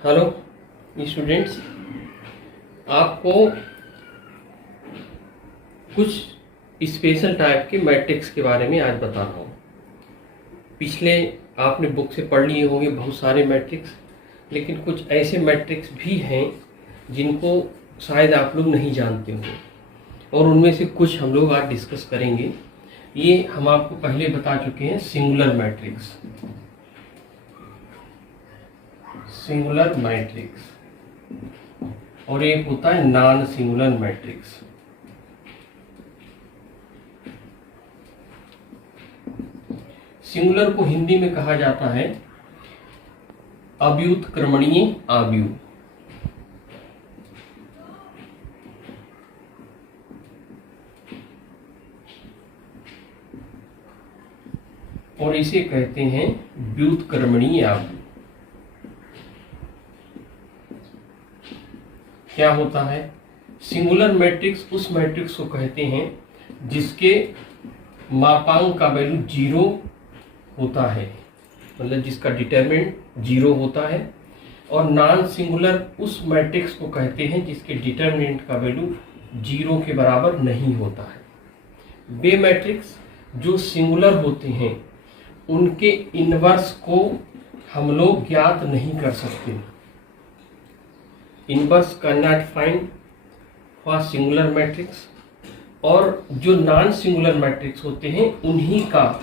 Hello students, आपको कुछ special type के मैट्रिक्स के बारे में आज बता रहा हूँ। पिछले आपने बुक से पढ़ लिए होंगे बहुत सारे मैट्रिक्स, लेकिन कुछ ऐसे मैट्रिक्स भी हैं जिनको शायद आप लोग नहीं जानते होंगे, और उनमें से कुछ हम लोग आज डिस्कस करेंगे। ये हम आपको पहले बता चुके हैं, सिंगुलर मैट्रिक्स। सिंगुलर मैट्रिक्स और एक होता है नॉन सिंगुलर मैट्रिक्स। सिंगुलर को हिंदी में कहा जाता है अव्युत्क्रमणीय आव्यूह। और इसे कहते हैं व्युत्क्रमणीय आव्यूह। क्या होता है? सिंगुलर मैट्रिक्स उस मैट्रिक्स को कहते हैं जिसके मापांक का वैल्यू 0 होता है, मतलब जिसका डिटरमिनेंट 0 होता है। और नॉन सिंगुलर उस मैट्रिक्स को कहते हैं जिसके डिटरमिनेंट का वैल्यू 0 के बराबर नहीं होता है। वे मैट्रिक्स जो सिंगुलर होते हैं उनके इनवर्स को हम लोग ज्ञात नहीं कर सकते। Inverse can not find for singular matrix, और जो नॉन सिंगुलर मैट्रिक्स होते हैं उन्हीं का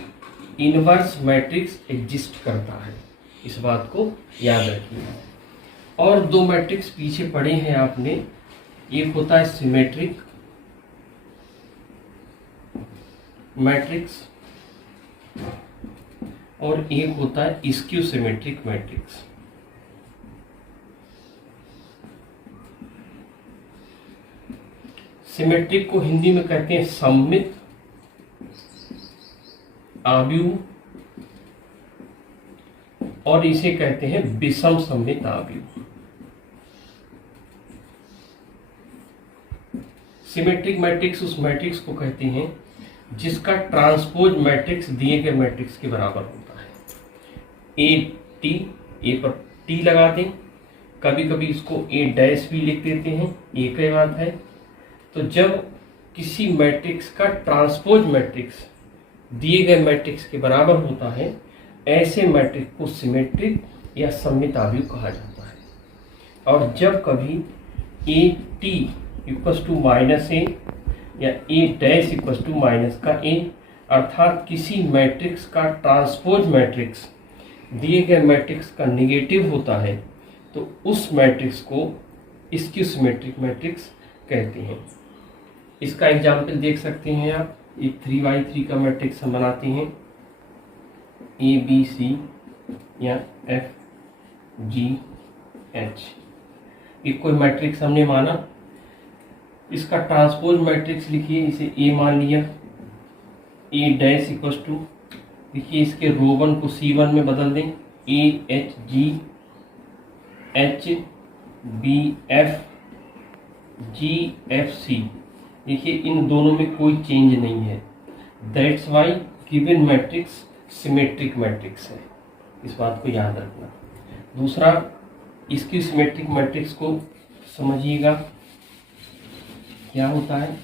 इनवर्स मैट्रिक्स एग्जिस्ट करता है। इस बात को याद रखिए। और दो मैट्रिक्स पीछे पढ़े हैं आपने, एक होता है सिमेट्रिक मैट्रिक्स और एक होता है स्क्यू सिमेट्रिक मैट्रिक्स। सिमेट्रिक को हिंदी में कहते हैं सममित आव्यूह, और इसे कहते हैं विषम सममित आव्यूह। सिमेट्रिक मैट्रिक्स उस मैट्रिक्स को कहते हैं जिसका ट्रांसपोज मैट्रिक्स दिए गए मैट्रिक्स के बराबर होता है। ए पर टी लगा दें, कभी कभी इसको ए डैश भी लिख देते हैं, एक ही बात है। तो जब किसी मैट्रिक्स का ट्रांसपोज मैट्रिक्स दिए गए मैट्रिक्स के बराबर होता है, ऐसे मैट्रिक्स को सिमेट्रिक या सममित आव्यूह कहा जाता है। और जब कभी A T equals to minus A या A dash equals to minus का ए, अर्थात किसी मैट्रिक्स का ट्रांसपोज मैट्रिक्स दिए गए मैट्रिक्स का निगेटिव होता है, तो उस मैट्रिक्स को स्क्यू सिमेट्रिक मैट्रिक्स कहते हैं। इसका एग्जाम्पल देख सकते हैं आप। एक 3x3 का मैट्रिक्स हम बनाते हैं, ए बी सी या एफ जी एच। एक कोई मैट्रिक्स हमने माना, इसका ट्रांसपोज मैट्रिक्स लिखिए, इसे ए मान लिया। ए डैश इक्वल्स टू, देखिए इसके रो 1 को C1 में बदल दें, A H G H B F G F C. देखिए इन दोनों में कोई चेंज नहीं है। That's why given matrix symmetric matrix है। इस बात को याद रखना। दूसरा, इसकी सिमेट्रिक मैट्रिक्स को समझिएगा क्या होता है।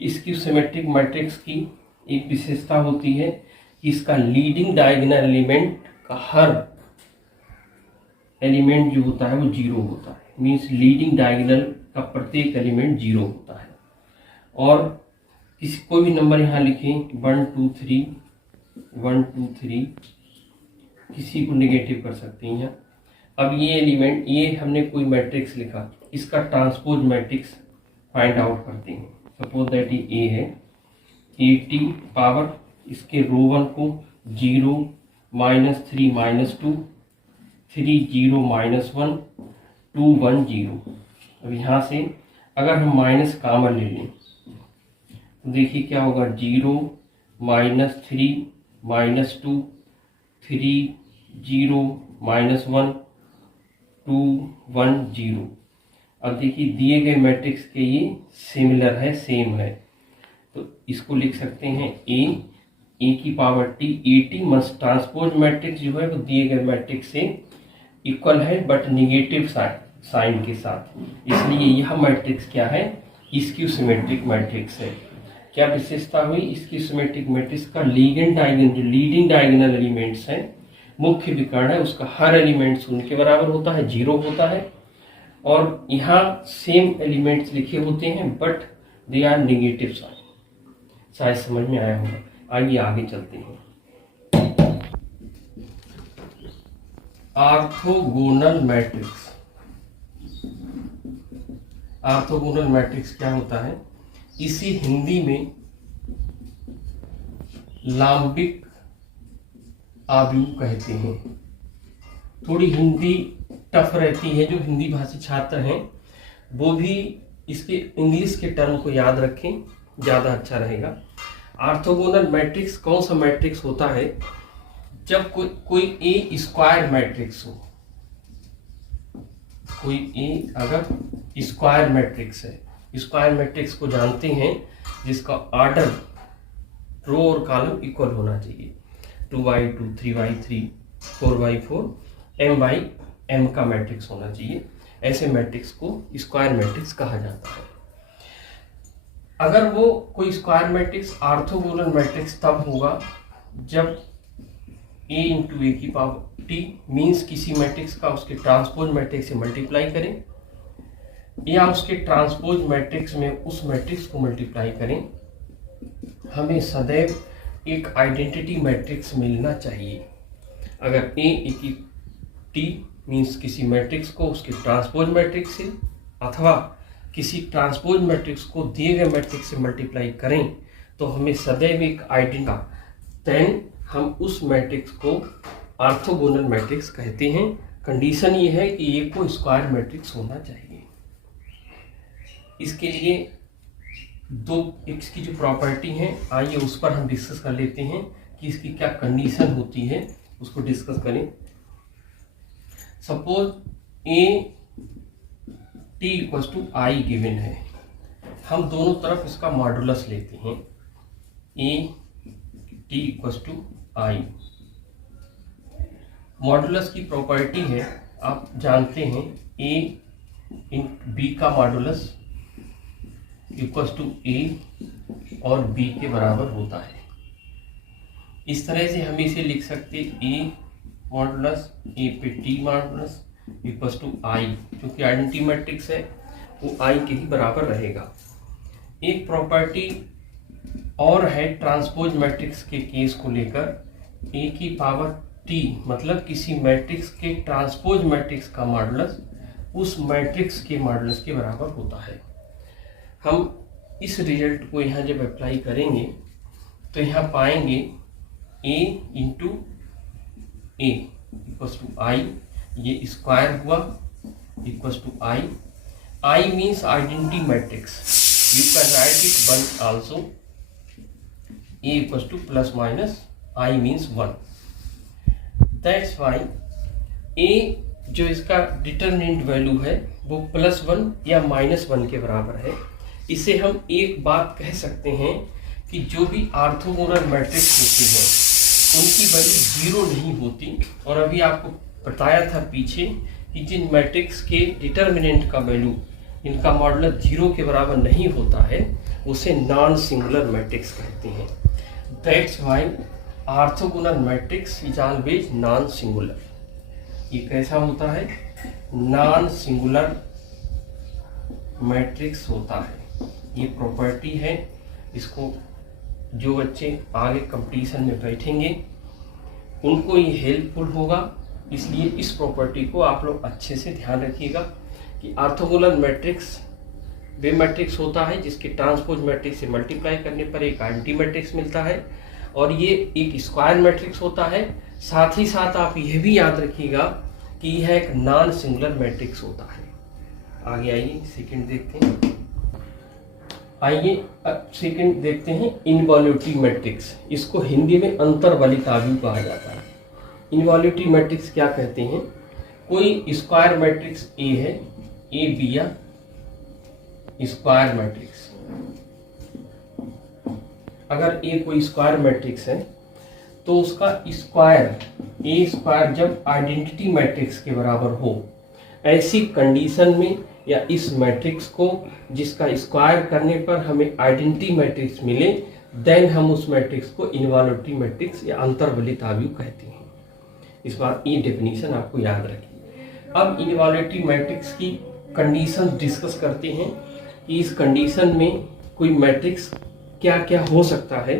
इसकी सिमेट्रिक मैट्रिक्स की एक विशेषता होती है कि इसका लीडिंग डायगोनल एलिमेंट का हर एलिमेंट जो होता है वो 0 होता है। मीन्स लीडिंग डायगोनल का प्रत्येक एलिमेंट 0 होता है। और किसी कोई भी नंबर यहाँ लिखें, 1 2 3 1 2 3, किसी को नेगेटिव कर सकते हैं यहाँ। अब ये एलिमेंट, ये हमने कोई मैट्रिक्स लिखा, इसका ट्रांसपोज मैट्रिक्स फाइंड आउट करते हैं। सपोज दैट ये ए है, ए टी पावर इसके रो 1 को 0 -3 -2 3 0 -1 2 1 0। अब यहाँ से अगर हम माइनस कॉमन ले लें तो देखिए क्या होगा, 0 -3 -2 3 0 -1 2 1 0। अब देखिए दिए गए मैट्रिक्स के ये सिमिलर है, सेम है, तो इसको लिख सकते हैं ए की power T. A T must transpose matrix जो है वो दिए गए मैट्रिक्स से इक्वल है बट निगेटिव साइन के साथ, इसलिए यह मैट्रिक्स क्या है, स्क्यू सिमेट्रिक मैट्रिक्स है। क्या विशेषता हुई इसकी सिमेट्रिक मैट्रिक्स का, लीडिंग डायगोनल एलिमेंट्स है, मुख्य विकर्ण है, उसका हर एलिमेंट शून्य के बराबर होता है, 0 होता है, और यहाँ सेम एलिमेंट्स लिखे होते हैं but they are negative sign. शायद समझ में आया होगा। आइए आगे चलते हैं। Orthogonal matrix. ऑर्थोगोनल मैट्रिक्स क्या होता है, इसी हिंदी में लांबिक आव्यूह कहते हैं। थोड़ी हिंदी टफ रहती है, जो हिंदी भाषी छात्र हैं वो भी इसके इंग्लिश के टर्म को याद रखें, ज़्यादा अच्छा रहेगा। ऑर्थोगोनल मैट्रिक्स कौन सा मैट्रिक्स होता है, जब कोई ए स्क्वायर मैट्रिक्स हो, कोई ए अगर स्क्वायर मैट्रिक्स है, स्क्वायर मैट्रिक्स को जानते हैं जिसका ऑर्डर रो और कॉलम इक्वल होना चाहिए, 2x2, 3x3, 4x4, m का मैट्रिक्स होना चाहिए। ऐसे मैट्रिक्स को स्क्वायर मैट्रिक्स कहा जाता है। अगर वो कोई स्क्वायर मैट्रिक्स ऑर्थोगोनल मैट्रिक्स तब होगा जब a इंटू ए की पावर t मीन्स किसी मैट्रिक्स का उसके ट्रांसपोज मैट्रिक्स से मल्टीप्लाई करें, या उसके ट्रांसपोज मैट्रिक्स में उस मैट्रिक्स को मल्टीप्लाई करें। हमें सदैव एक आइडेंटिटी मैट्रिक्स मिलना चाहिए। अगर a की t मीन्स किसी मैट्रिक्स को उसके ट्रांसपोज मैट्रिक्स से अथवा किसी ट्रांसपोज मैट्रिक्स को दिए गए मैट्रिक्स से मल्टीप्लाई करें तो हमें सदैव एक आइडेंटिटी, देन हम उस मैट्रिक्स को ऑर्थोगोनल मैट्रिक्स कहते हैं। कंडीशन ये है कि ये को स्क्वायर मैट्रिक्स होना चाहिए। इसके लिए दो इसकी जो प्रॉपर्टी है, आइए उस पर हम डिस्कस कर लेते हैं कि इसकी क्या कंडीशन होती है, उसको डिस्कस करें। Suppose A T equals to I given है, हम दोनों तरफ इसका मॉडुलस लेते हैं, A T equals to I. Modulus की प्रॉपर्टी है, आप जानते हैं, ए इन बी का मॉडुलस इक्वल्स टू ए और बी के बराबर होता है। इस तरह से हम इसे लिख सकते ए मॉडुलस ए पे टी मॉडुलस इक्वल्स टू आई, क्योंकि आइडेंटिटी मैट्रिक्स है वो आई के ही बराबर रहेगा। एक प्रॉपर्टी और है ट्रांसपोज मैट्रिक्स के केस को लेकर, ए की पावर टी मतलब किसी मैट्रिक्स के ट्रांसपोज मैट्रिक्स का मॉडुलस उस मैट्रिक्स के मॉडुलस के बराबर होता है। हम इस रिजल्ट को यहाँ जब अप्लाई करेंगे तो यहाँ पाएंगे A into A equals to I, ये स्क्वायर हुआ equals to I. I means identity matrix, you can write it 1 also, A equals to plus minus I means 1। That's why A जो इसका डिटरमिनेंट वैल्यू है वो +1 या -1 के बराबर है। इसे हम एक बात कह सकते हैं कि जो भी ऑर्थोगोनल मैट्रिक्स होते हैं उनकी वैल्यू 0 नहीं होती। और अभी आपको बताया था पीछे कि जिन मैट्रिक्स के डिटरमिनेंट का वैल्यू इनका मॉडुलस 0 के बराबर नहीं होता है उसे नॉन सिंगुलर मैट्रिक्स कहते हैं। That's why orthogonal matrix is always non singular. ये कैसा होता है, नॉन सिंगुलर मैट्रिक्स होता है। ये प्रॉपर्टी है, इसको जो बच्चे आगे कंपटीशन में बैठेंगे उनको ये हेल्पफुल होगा। इसलिए इस प्रॉपर्टी को आप लोग अच्छे से ध्यान रखिएगा कि ऑर्थोगोनल मैट्रिक्स वे मैट्रिक्स होता है जिसके ट्रांसपोज मैट्रिक्स से मल्टीप्लाई करने पर एक आइडेंटिटी मैट्रिक्स मिलता है, और ये एक स्क्वायर मैट्रिक्स होता है। साथ ही साथ आप यह भी याद रखिएगा कि यह एक नॉन सिंगुलर मैट्रिक्स होता है। आगे आइए सेकंड देखते हैं। आइए अब सेकंड देखते हैं इनवॉल्यूटिव मैट्रिक्स। इसको हिंदी में अंतर्वलित आव्यूह कहा जाता है। इनवॉल्यूटिव मैट्रिक्स क्या कहते हैं, कोई स्क्वायर मैट्रिक्स ए है, ए बी या स्क्वायर मैट्रिक्स। अगर ए कोई स्क्वायर मैट्रिक्स है तो उसका स्क्वायर ए स्क्वायर जब आइडेंटिटी मैट्रिक्स के बराबर हो, ऐसी कंडीशन में या इस मैट्रिक्स को जिसका स्क्वायर करने पर हमें आइडेंटिटी मैट्रिक्स मिले, देन हम उस मैट्रिक्स को इनवॉल्यूटरी मैट्रिक्स या अंतर्वलित आव्यूह कहते हैं। इस बात ये डेफिनेशन आपको याद रखिए। अब इनवॉल्यूटरी मैट्रिक्स की कंडीशन डिस्कस करते हैं कि इस कंडीशन में कोई मैट्रिक्स क्या क्या हो सकता है।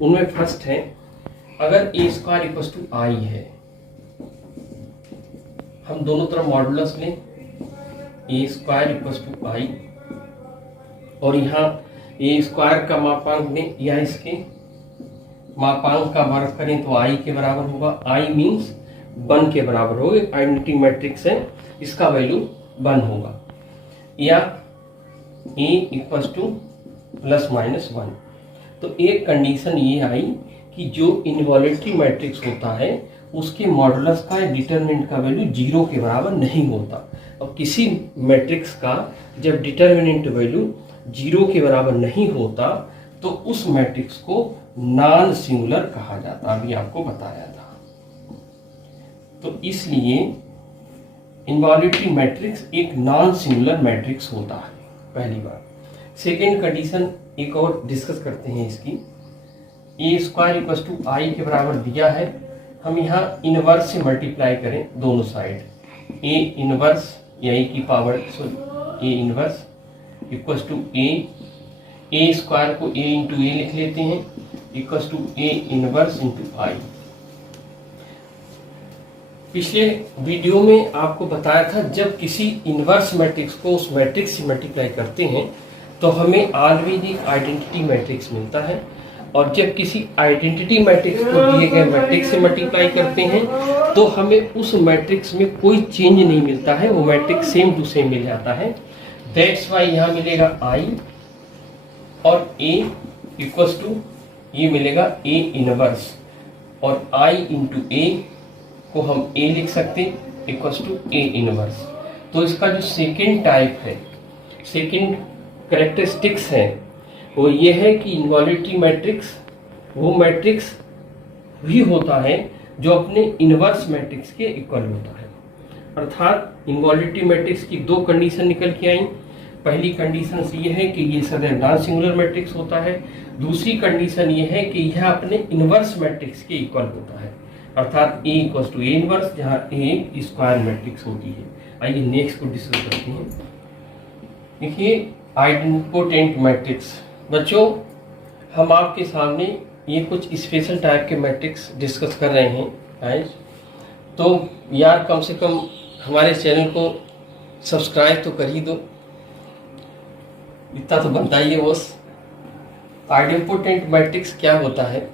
उनमें फर्स्ट है, अगर ए स्क्वायर इक्वल टू आई है, हम दोनों तरफ मॉडुलस लें, ए स्क्वायर इक्वल टू आई, और यहाँ ए स्क्वायर का मापांक लें या इसके मापांक का वर्ग करें तो आई के बराबर होगा। आई मीन्स 1 के बराबर होगा, आइडेंटिटी मैट्रिक्स है, इसका वैल्यू 1 होगा। या ए इक्वल टू प्लस माइनस 1। तो एक कंडीशन ये आई कि जो इनवॉल्यूटरी मैट्रिक्स होता है उसके मॉडुलस का डिटरमिनेंट का वैल्यू 0 के बराबर नहीं होता। और किसी मैट्रिक्स का जब डिटरमिनेंट वैल्यू 0 के बराबर नहीं होता तो उस मैट्रिक्स को नॉन सिंगुलर कहा जाता, अभी आपको बताया था। तो इसलिए इनवॉल्यूटरी मैट्रिक्स एक नॉन सिंगुलर मैट्रिक्स होता है, पहली बात। सेकेंड कंडीशन एक और डिस्कस करते हैं इसकी। ए स्क्वायर इक्वल टू आई के बराबर दिया है, हम यहाँ इनवर्स से मल्टीप्लाई करें दोनों साइड। ए इनवर्स या ए की power A inverse equal to A square को ए इंटू ए लिख लेते हैं, equal to A inverse into I. पिछले वीडियो में आपको बताया था जब किसी इनवर्स मैट्रिक्स को उस मैट्रिक्स से मल्टीप्लाई करते हैं तो हमें ऑलवेज एक आइडेंटिटी मैट्रिक्स मिलता है, और जब किसी आइडेंटिटी मैट्रिक्स को दिए गए मैट्रिक्स से मल्टीप्लाई करते हैं तो हमें उस मैट्रिक्स में कोई चेंज नहीं मिलता है, वो मैट्रिक्स सेम टू सेम मिल जाता है। दैट्स वाई यहाँ मिलेगा आई और ए इक्वल टू ये मिलेगा ए इनवर्स, और आई इंटू ए को हम ए लिख सकते हैं इक्वल टू ए इनवर्स। तो इसका जो सेकेंड टाइप है, सेकेंड कैरेक्टरिस्टिक्स है, वो ये है कि इनवॉल्यूटरी मैट्रिक्स वो मैट्रिक्स भी होता है जो अपने इनवर्स मैट्रिक्स के इक्वल होता है। अर्थात इनवॉल्यूटरी मैट्रिक्स की दो कंडीशन निकल के आई। पहली कंडीशन ये है कि ये सदैव नॉन सिंगुलर मैट्रिक्स होता है। दूसरी कंडीशन ये है कि यह अपने इनवर्स मैट्रिक्स के इक्वल होता है, अर्थात ए इक्वल टू ए इनवर्स, जहाँ ए स्क्वायर मैट्रिक्स होती है। आइए नेक्स्ट को डिस्कस करते हैं। देखिए आइडेंटिपोटेंट मैट्रिक्स। बच्चों हम आपके सामने ये कुछ स्पेशल टाइप के मैट्रिक्स डिस्कस कर रहे हैं गाइस, तो यार कम से कम हमारे चैनल को सब्सक्राइब तो कर ही दो, इतना तो बनता ही है बॉस। आइडेंटिपोटेंट मैट्रिक्स क्या होता है?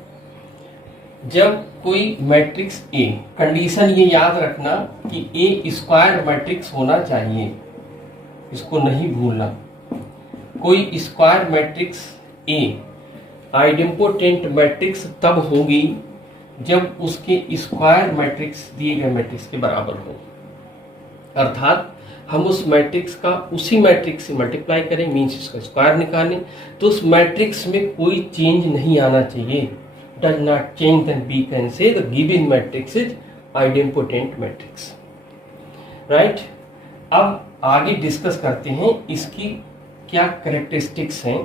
जब कोई मैट्रिक्स ए, कंडीशन ये याद रखना कि ए स्क्वायर मैट्रिक्स होना चाहिए, इसको नहीं भूलना। कोई स्क्वायर मैट्रिक्स ए आइडेंटिपोटेंट मैट्रिक्स तब होगी जब उसके स्क्वायर मैट्रिक्स दिए गए मैट्रिक्स के बराबर हो, अर्थात हम उस मैट्रिक्स का उसी मैट्रिक्स से मल्टीप्लाई करें, मीन्स इसका स्क्वायर निकालें, तो उस मैट्रिक्स में कोई चेंज नहीं आना चाहिए। Does not change, then we can say the given matrix is idempotent matrix, right. अब आगे डिस्कस करते हैं इसकी क्या कैरेक्टरिस्टिक्स हैं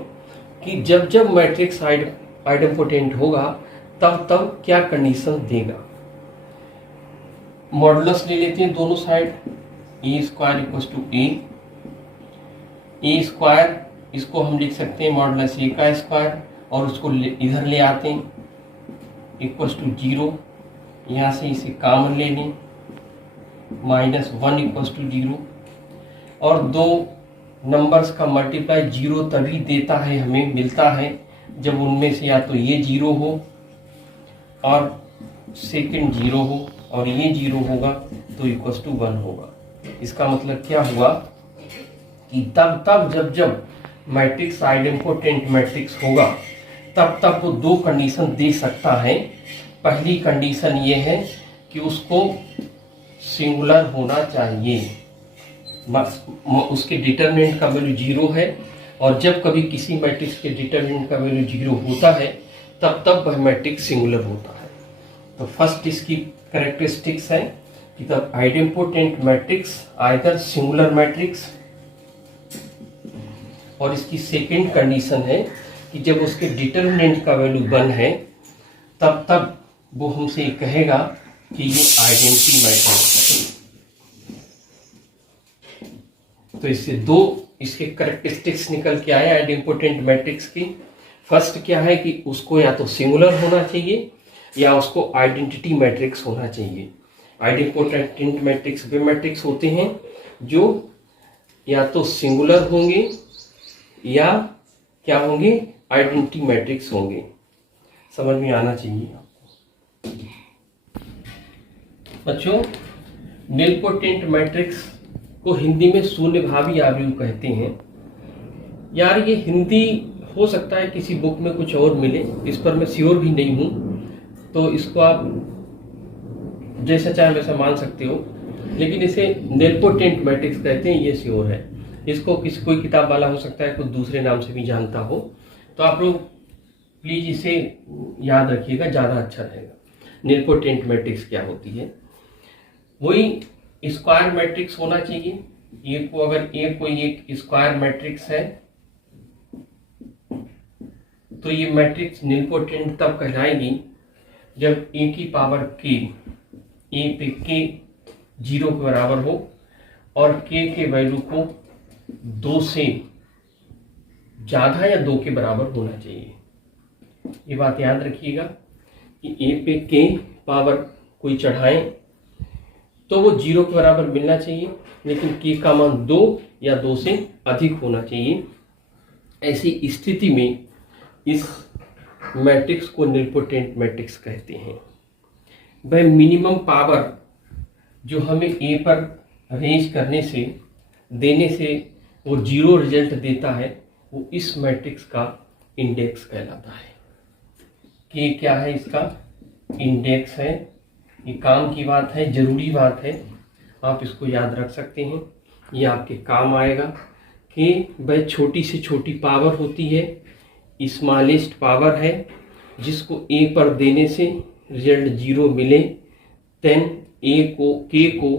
कि जब जब मैट्रिक्स आइडेंटिपोटेंट होगा तब तब क्या कंडीशन देगा। मॉडुलस ले लेते हैं दोनों side, A square equal to A square, इसको हम लिख सकते हैं मॉडुलस ए का स्क्वायर, और उसको इधर ले आते हैं इक्वल टू 0, यहाँ से इसे कॉमन ले लें, -1 इक्वल टू 0, और दो नंबर्स का मल्टीप्लाई 0 तभी देता है, हमें मिलता है जब उनमें से या तो ये 0 हो और सेकंड 0 हो, और ये 0 होगा तो इक्वल टू 1 होगा। इसका मतलब क्या हुआ कि तब जब मैट्रिक्स आइडेंटिपोटेंट मैट्रिक्स होगा तब वो दो कंडीशन दे सकता है। पहली कंडीशन ये है कि उसको सिंगुलर होना चाहिए, उसके डिटरमिनेंट का वैल्यू 0 है, और जब कभी किसी मैट्रिक्स के डिटरमिनेंट का वैल्यू 0 होता है तब वह मैट्रिक्स सिंगुलर होता है। तो फर्स्ट इसकी कैरेक्टरिस्टिक्स है कि the idempotent matrix either singular matrix, और इसकी सेकेंड कंडीशन है कि जब उसके डिटर्मिनेंट का वैल्यू 1 है तब वो हमसे कहेगा कि ये आइडेंटिटी मैट्रिक्स है। तो इससे दो इसके कैरेक्टरिस्टिक्स निकल के आए आइडेम्पोटेंट मैट्रिक्स की। फर्स्ट क्या है कि उसको या तो सिंगुलर होना चाहिए या उसको आइडेंटिटी मैट्रिक्स होना चाहिए। आइडेम्पोटेंट मैट्रिक्स वे मैट्रिक्स होते हैं जो या तो सिंगुलर होंगे या क्या होंगे, आइडेंटिटी मैट्रिक्स होंगे। समझ में आना चाहिए आपको बच्चों। निलपोटेंट मैट्रिक्स को हिंदी में शून्यभावी आव्यूह कहते हैं। यार ये हिंदी हो सकता है किसी बुक में कुछ और मिले, इस पर मैं श्योर भी नहीं हूँ, तो इसको आप जैसा चाहे वैसा मान सकते हो, लेकिन इसे निलपोटेंट मैट्रिक्स कहते हैं, ये श्योर है। इसको कोई किताब वाला हो सकता है कुछ दूसरे नाम से भी जानता हो, तो आप लोग प्लीज इसे याद रखिएगा, ज़्यादा अच्छा रहेगा। निलपोटेंट मैट्रिक्स क्या होती है, वही स्क्वायर मैट्रिक्स होना चाहिए। ए को अगर ए कोई एक स्क्वायर मैट्रिक्स है तो ये मैट्रिक्स निलपोटेंट तब कहलाएगी जब ए की पावर के, ए पे के 0 के बराबर हो और के वैल्यू को 2 से ज़्यादा या 2 के बराबर होना चाहिए। ये बात याद रखिएगा कि ए पे के पावर कोई चढ़ाएं तो वो 0 के बराबर मिलना चाहिए, लेकिन के का मान 2 या 2 से अधिक होना चाहिए। ऐसी स्थिति में इस मैट्रिक्स को निलपोटेंट मैट्रिक्स कहते हैं। वह मिनिमम पावर जो हमें ए पर अरेंज करने से देने से वो 0 रिजल्ट देता है, वो इस मैट्रिक्स का इंडेक्स कहलाता है। के क्या है, इसका इंडेक्स है। ये काम की बात है, जरूरी बात है, आप इसको याद रख सकते हैं, ये आपके काम आएगा। कि वह छोटी से छोटी पावर होती है, स्मॉलेस्ट पावर है, जिसको ए पर देने से रिजल्ट 0 मिले, देन के को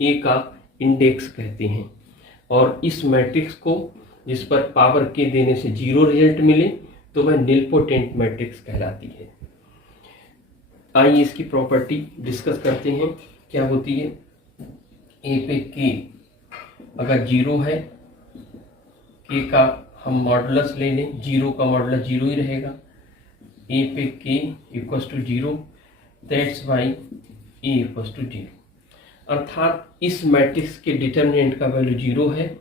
ए का इंडेक्स कहते हैं। और इस मैट्रिक्स को जिस पर पावर के देने से 0 रिजल्ट मिले तो वह निलपोटेंट मैट्रिक्स कहलाती है। आइए इसकी प्रॉपर्टी डिस्कस करते हैं, क्या होती है। ए पे के अगर 0 है, के का हम मॉडुलस ले लें, 0 का मॉडुलस 0 ही रहेगा। ए पे K equals to 0, that's why A equals to 0। अर्थात इस मैट्रिक्स के डिटर्मिनेंट का वैल्यू 0 है,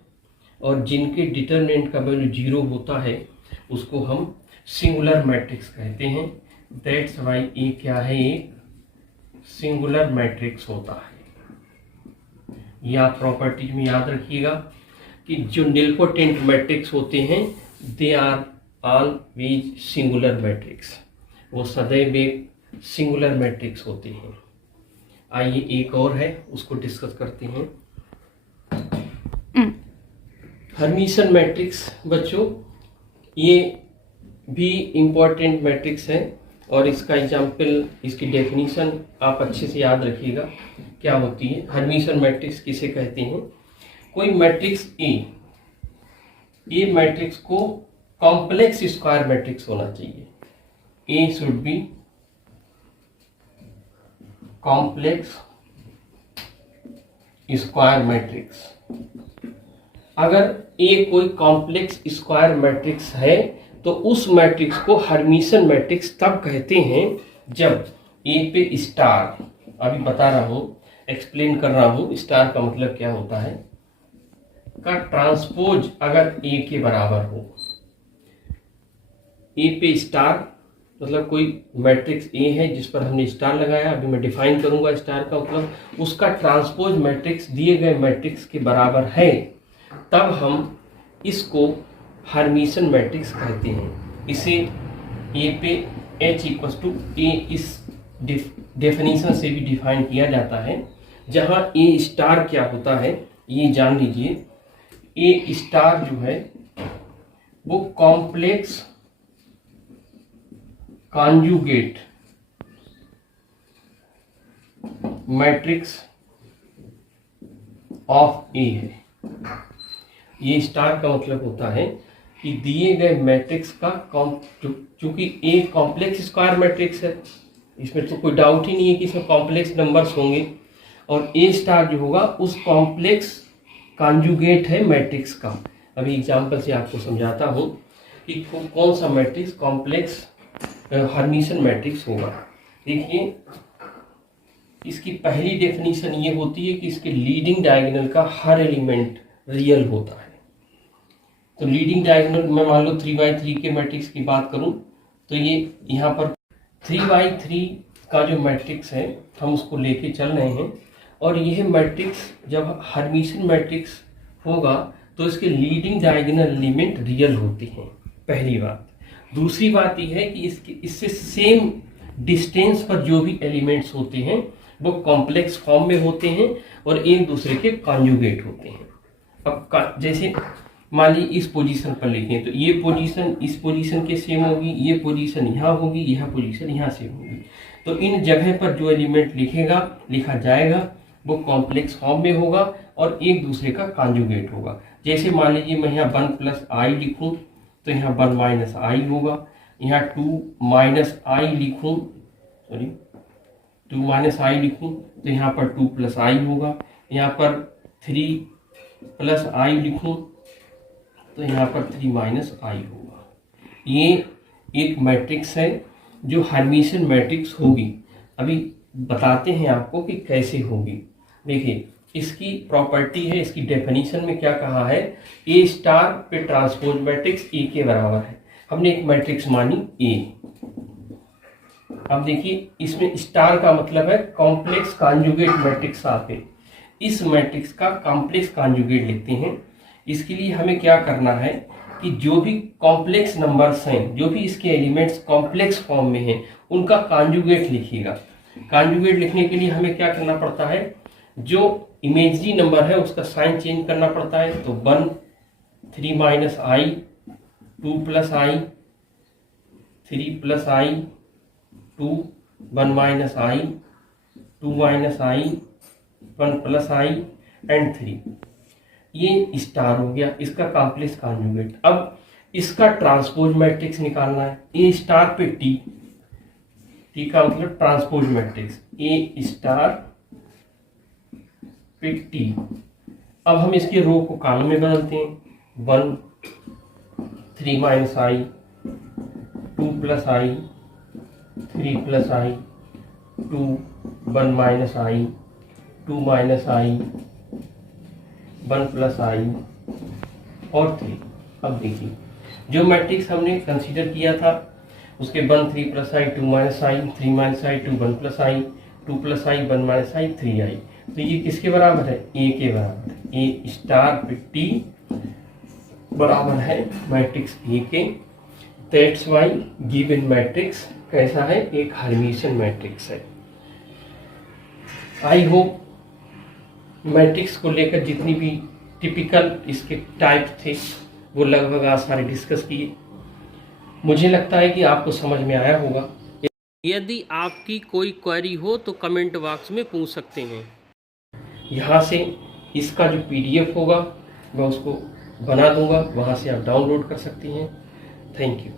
और जिनके डिटर्मिनेंट का वैल्यू 0 होता है उसको हम सिंगुलर मैट्रिक्स कहते हैं। दैट्स वाई ए क्या है, एक सिंगुलर मैट्रिक्स होता है। यह आप प्रॉपर्टीज में याद रखिएगा कि जो निलपोटेंट मैट्रिक्स होते हैं they are always singular matrix, वो सदैव एक सिंगुलर मैट्रिक्स होते हैं। आइए एक और है, उसको डिस्कस करते हैं। हर्मिशन मैट्रिक्स बच्चों, ये भी इम्पोर्टेंट मैट्रिक्स है, और इसका एग्जाम्पल, इसकी डेफिनीशन आप अच्छे से याद रखिएगा क्या होती है। हर्मिशन मैट्रिक्स किसे कहते हैं, कोई मैट्रिक्स ए मैट्रिक्स को कॉम्प्लेक्स स्क्वायर मैट्रिक्स होना चाहिए। A should be complex square matrix. अगर ए कोई कॉम्प्लेक्स स्क्वायर मैट्रिक्स है तो उस मैट्रिक्स को हर्मिशन मैट्रिक्स तब कहते हैं जब ए पे स्टार, अभी बता रहा हूं, एक्सप्लेन कर रहा हूं स्टार का मतलब क्या होता है, का ट्रांसपोज अगर ए के बराबर हो। ए पे स्टार मतलब कोई मैट्रिक्स ए है जिस पर हमने स्टार लगाया, अभी मैं डिफाइन करूंगा स्टार का मतलब, उसका ट्रांसपोज मैट्रिक्स दिए गए मैट्रिक्स के बराबर है, तब हम इसको हर्मिशन मैट्रिक्स कहते हैं। इसे ए पे एच इक्वल्स टू ए इस डेफिनेशन से भी डिफाइन किया जाता है, जहां ए स्टार क्या होता है ये जान लीजिए। ए स्टार जो है वो कॉम्प्लेक्स कॉन्जुगेट मैट्रिक्स ऑफ ए है। ये स्टार का मतलब होता है कि दिए गए मैट्रिक्स का चूंकि ए कॉम्प्लेक्स स्क्वायर मैट्रिक्स है, इसमें तो कोई डाउट ही नहीं है कि इसमें कॉम्प्लेक्स नंबर्स होंगे, और ए स्टार जो होगा उस कॉम्प्लेक्स कॉन्जुगेट है मैट्रिक्स का। अभी एग्जांपल से आपको समझाता हूँ कि कौन सा मैट्रिक्स कॉम्प्लेक्स हर्मिशन मैट्रिक्स होगा। देखिए, इसकी पहली डेफिनेशन ये होती है कि इसके लीडिंग डायगोनल का हर एलिमेंट रियल होता है। तो लीडिंग डायगोनल में मान लो 3x3 के मैट्रिक्स की बात करूं तो ये यहाँ पर 3x3 का जो मैट्रिक्स है हम उसको लेके चल रहे हैं, और यह मैट्रिक्स जब हर्मिशन मैट्रिक्स होगा तो इसके लीडिंग डायगोनल एलिमेंट रियल होते हैं, पहली बात। दूसरी बात यह है कि इससे सेम डिस्टेंस पर जो भी एलिमेंट्स होते हैं वो कॉम्प्लेक्स फॉर्म में होते हैं और एक दूसरे के कॉन्जुगेट होते हैं। अब जैसे मान ली इस पोजीशन पर लिखें तो ये पोजीशन इस पोजीशन के सेम होगी, ये पोजीशन यहाँ होगी, यह पोजीशन यहाँ सेम होगी। तो इन जगह पर जो एलिमेंट लिखा जाएगा वो कॉम्प्लेक्स फॉर्म में होगा और एक दूसरे का कॉन्जुगेट होगा। जैसे मान लीजिए मैं यहाँ 1 + i लिखूँ तो यहाँ 1 - i होगा, यहाँ 2 - i लिखूँ, सॉरी 2 - i लिखूँ तो यहाँ पर 2 + i होगा, यहाँ पर 3 + i लिखूँ तो यहाँ पर 3 - i होगा। ये एक मैट्रिक्स है जो हर्मिशन मैट्रिक्स होगी। अभी बताते हैं आपको कि कैसे होगी। देखिए, इसकी प्रॉपर्टी है, इसकी डेफिनेशन में क्या कहा है, ए स्टार पे ट्रांसपोज मैट्रिक्स ए के बराबर है। हमने एक मैट्रिक्स मानी ए। अब देखिए, इसमें स्टार का मतलब है कॉम्प्लेक्स कॉन्जुगेट मैट्रिक्स आते, इस मैट्रिक्स का कॉम्प्लेक्स कॉन्जुगेट लिखते हैं। इसके लिए हमें क्या करना है कि जो भी कॉम्प्लेक्स नंबर्स हैं, जो भी इसके एलिमेंट्स कॉम्प्लेक्स फॉर्म में हैं, उनका कॉन्जुगेट लिखिएगा। कॉन्जुगेट लिखने के लिए हमें क्या करना पड़ता है, जो इमेजरी नंबर है उसका साइन चेंज करना पड़ता है। तो 1 3 - i 2 + i 3 + i 2 1 - i 2 - i 1 + i and 3। ये स्टार हो गया, इसका कॉम्प्लेक्स कॉन्जुगेट। अब इसका ट्रांसपोज मैट्रिक्स निकालना है। ए स्टार पे टी, टी का मतलब ट्रांसपोज मैट्रिक्स, ए स्टार पे टी। अब हम इसके रो को कॉलम में बदलते हैं। 1 3 - i 2 + i 3 + i 2 1 - i 2 - i 1 + i और 3। अब देखिए, जो मैट्रिक्स हमने कंसीडर किया था उसके 1 3 + i 2 - i 3 - i 2 1 + i 2 + i 1 - i 3i। तो ये किसके बराबर है, ए के बराबर है। ए स्टार पे टी बराबर है मैट्रिक्स ए के। दैट्स वाई गिवन मैट्रिक्स कैसा है, एक हर्मिशन मैट्रिक्स है। आई होप मैट्रिक्स को लेकर जितनी भी टिपिकल इसके टाइप थे वो लगभग आज सारे डिस्कस किए। मुझे लगता है कि आपको समझ में आया होगा। यदि आपकी कोई क्वेरी हो तो कमेंट बॉक्स में पूछ सकते हैं। यहाँ से इसका जो PDF होगा मैं उसको बना दूंगा, वहाँ से आप डाउनलोड कर सकती हैं। Thank you.